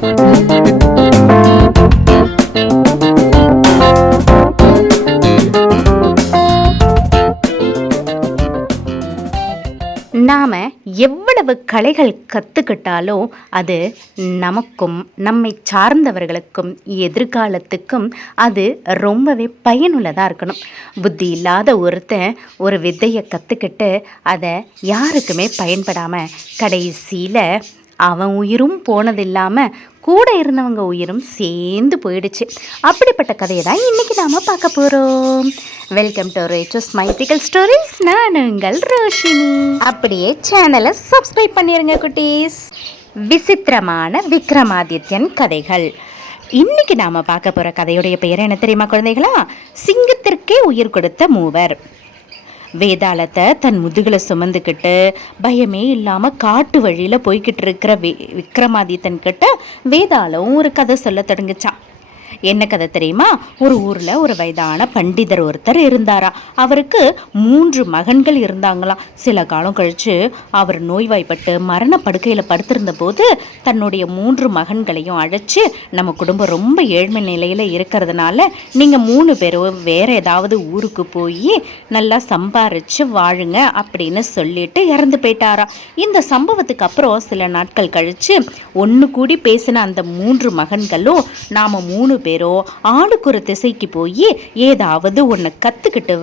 நாம் எவ்வளவு கலைகள் கற்றுக்கிட்டாலும் அது நமக்கும் நம்மை சார்ந்தவர்களுக்கும் எதிர்காலத்துக்கும் அது ரொம்பவே பயனுள்ளதாக இருக்கணும். புத்தி இல்லாத ஒருத்தன் ஒரு வித்தையை கற்றுக்கிட்டு அதை யாருக்குமே பயன்படாமல் கடைசியில் அவன் உயிரும் போனதில்லாமல் கூட இருந்தவங்க உயிரும் சேர்ந்து போயிடுச்சு. அப்படிப்பட்ட கதையை தான் இன்றைக்கி நாம் பார்க்க போகிறோம். Welcome to Recho's mythical stories. நான் உங்கள் ரோஷினி. அப்படியே சேனலை சப்ஸ்கிரைப் பண்ணிடுங்க குட்டீஸ். விசித்திரமான விக்ரமாதித்யன் கதைகள். இன்றைக்கி நாம் பார்க்க போகிற கதையுடைய பெயர் என்ன தெரியுமா குழந்தைகளா? சிங்கத்திற்கே உயிர் கொடுத்த மூவர். வேதாளத்தை தன் முதுகில் சுமந்துக்கிட்டு பயமே இல்லாமல் காட்டு வழியில் போய்கிட்டு இருக்கிற விக்ரமாதித்தன் கிட்ட வேதாளம் ஒரு கதை சொல்ல தொடங்குச்சான். என்ன கதை தெரியுமா? ஒரு ஊரில் ஒரு வயதான பண்டிதர் ஒருத்தர் இருந்தாரா. அவருக்கு 3 மகன்கள் இருந்தாங்களாம். சில காலம் கழித்து அவர் நோய்வாய்ப்பட்டு மரணப்படுக்கையில் படுத்திருந்த போது தன்னுடைய 3 மகன்களையும் அழைச்சி, நம்ம குடும்பம் ரொம்ப ஏழ்மை நிலையில் இருக்கிறதுனால நீங்கள் 3 பேரும் வேறு ஏதாவது ஊருக்கு போய் நல்லா சம்பாரித்து வாழுங்க அப்படின்னு சொல்லிட்டு இறந்து போயிட்டாரா. இந்த சம்பவத்துக்கு அப்புறம் சில நாட்கள் கழித்து ஒன்று கூடி பேசின அந்த 3 மகன்களும் நாம் 3 பேரோ ஆளுக்கு ஒரு திசைக்கு போய் ஏதாவது ஒன்று கற்றுக்கிட்டு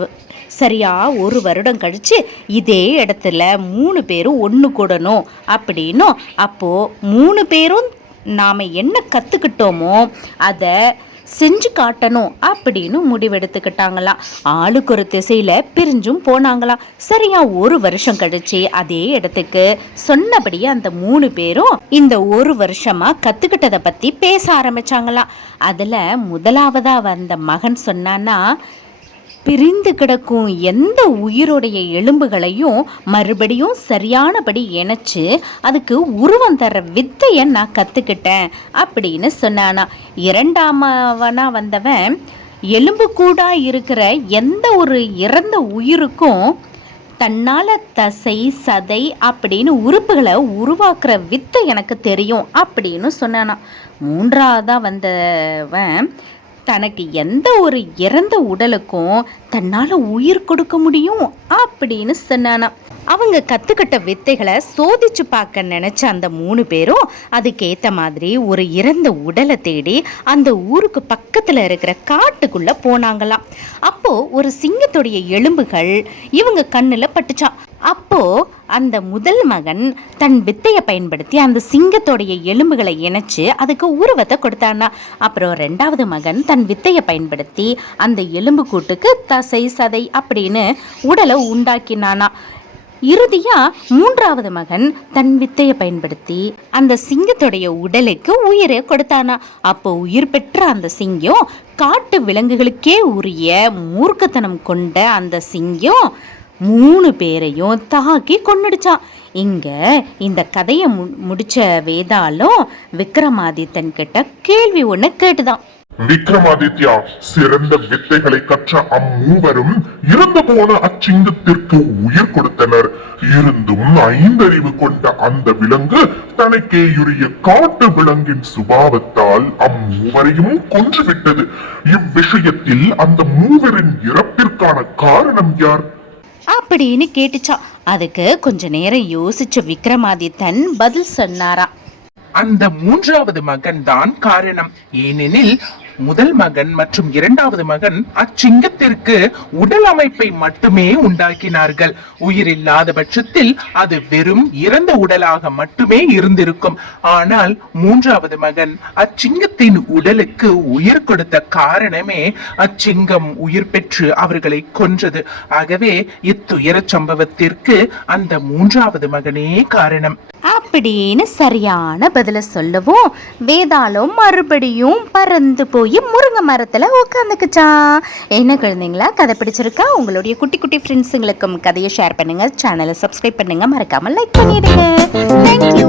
சரியா 1 வருடம் கழித்து இதே இடத்துல 3 பேரும் ஒன்று கூடணும் அப்படின்னும், அப்போது 3 பேரும் நாம் என்ன கற்றுக்கிட்டோமோ அதை செஞ்சு காட்டணும் அப்படின்னு முடிவெடுத்துக்கிட்டாங்களாம். ஆளுக்கு ஒரு திசையில் பிரிஞ்சும் போனாங்களாம். சரியா 1 வருஷம் கழிச்சு அதே இடத்துக்கு சொன்னபடியே அந்த 3 பேரும் இந்த 1 வருஷமா கற்றுக்கிட்டதை பற்றி பேச ஆரம்பிச்சாங்களாம். அதில் முதலாவதாக வந்த மகன் சொன்னான்னா, பிரிந்து கிடக்கும் எந்த உயிருடைய எலும்புகளையும் மறுபடியும் சரியானபடி இணைச்சு அதுக்கு உருவம் தர வித்தையை நான் கற்றுக்கிட்டேன் அப்படின்னு சொன்னானா. 2ஆமவனாக வந்தவன், எலும்பு கூட இருக்கிற எந்த ஒரு இறந்த உயிருக்கும் தன்னால் தசை சதை அப்படின்னு உறுப்புகளை உருவாக்குற வித்தை எனக்கு தெரியும் அப்படின்னு சொன்னானா. 3ஆவதாக வந்தவன், தனக்கு எந்த ஒரு இறந்த உடலுக்கும் தன்னால் உயிர் கொடுக்க முடியும் அப்படின்னு சொன்னானா. அவங்க கற்றுக்கிட்ட வித்தைகளை சோதிச்சு பார்க்க நினச்ச அந்த 3 பேரும் அதுக்கேற்ற மாதிரி ஒரு இறந்த உடலை தேடி அந்த ஊருக்கு பக்கத்தில் இருக்கிற காட்டுக்குள்ளே போனாங்களாம். அப்போது ஒரு சிங்கத்துடைய எலும்புகள் இவங்க கண்ணில் பட்டுச்சான். அப்போது அந்த முதல் மகன் தன் வித்தையை பயன்படுத்தி அந்த சிங்கத்தோடைய எலும்புகளை இணைச்சு அதுக்கு உருவத்தை கொடுத்தானா. அப்புறம் 2ஆவது மகன் தன் வித்தையை பயன்படுத்தி அந்த எலும்பு கூட்டுக்கு தசை சதை அப்படின்னு உடலை உண்டாக்கினானா. இறுதியாக 3ஆவது மகன் தன் வித்தையை பயன்படுத்தி அந்த சிங்கத்துடைய உடலுக்கு உயிரை கொடுத்தானா. அப்போ உயிர் பெற்ற அந்த சிங்கம் காட்டு விலங்குகளுக்கே உரிய மூர்க்கத்தனம் கொண்ட அந்த சிங்கம் 3 பேரையும் தாக்கி கொன்னுடுச்சான். இந்த கதையை முடிச்ச வேதாளம் விக்ரமாதித்தன் கிட்ட கேள்வி ஒன்று கேட்டுதான். விக்ரமாதித்யா, சிறந்த வித்தைகளை கற்ற அம்மூவரும் இறந்து போன அச்சிங்கத்திற்கு உயிர் கொடுத்தனர். இருந்தும் 5 அறிவு கொண்ட அந்த விலங்கு தனக்கேயுரிய காட்டு விலங்கின் சுபாவத்தால் அம்மூவரையும் கொன்றுவிட்டது. இவ்விஷயத்தில் அந்த மூவரின் இறப்பிற்கான காரணம் யார் அப்படின்னு கேட்டுச்சா. அதுக்கு கொஞ்ச நேரம் யோசிச்ச விக்ரமாதித்தன் பதில் சொன்னாரா. அந்த 3ஆவது மகன் தான் காரணம். ஏனெனில் முதல் மகன் மற்றும் 2ஆவது மகன் அச்சிங்கத்திற்கு உடல் அமைப்பை மட்டுமே உண்டாக்கினார்கள். உயிரில்லாத பட்சத்தில் அது வெறும் இறந்த உடலாக மட்டுமே இருந்திருக்கும். ஆனால் 3ஆவது மகன் அச்சிங்கத்தின் உடலுக்கு உயிர் கொடுத்த காரணமே அச்சிங்கம் உயிர் பெற்று அவர்களை கொன்றது. ஆகவே இத்துயர சம்பவத்திற்கு அந்த 3ஆவது மகனே காரணம் அப்படின்னு சரியான பதில சொல்லவும் வேதாளம் மறுபடியும் பறந்து போய் முருங்கை மரத்துல உட்காந்துக்குச்சான். என்ன குழந்தைங்களா, கதை பிடிச்சிருக்கா? உங்களுடைய குட்டி குட்டி ஃப்ரெண்ட்ஸுங்களுக்கும் கதையை ஷேர் பண்ணுங்க, சேனலை சப்ஸ்கிரைப் பண்ணுங்க, மறக்காம லைக் பண்ணிடுங்க. தேங்க்யூ.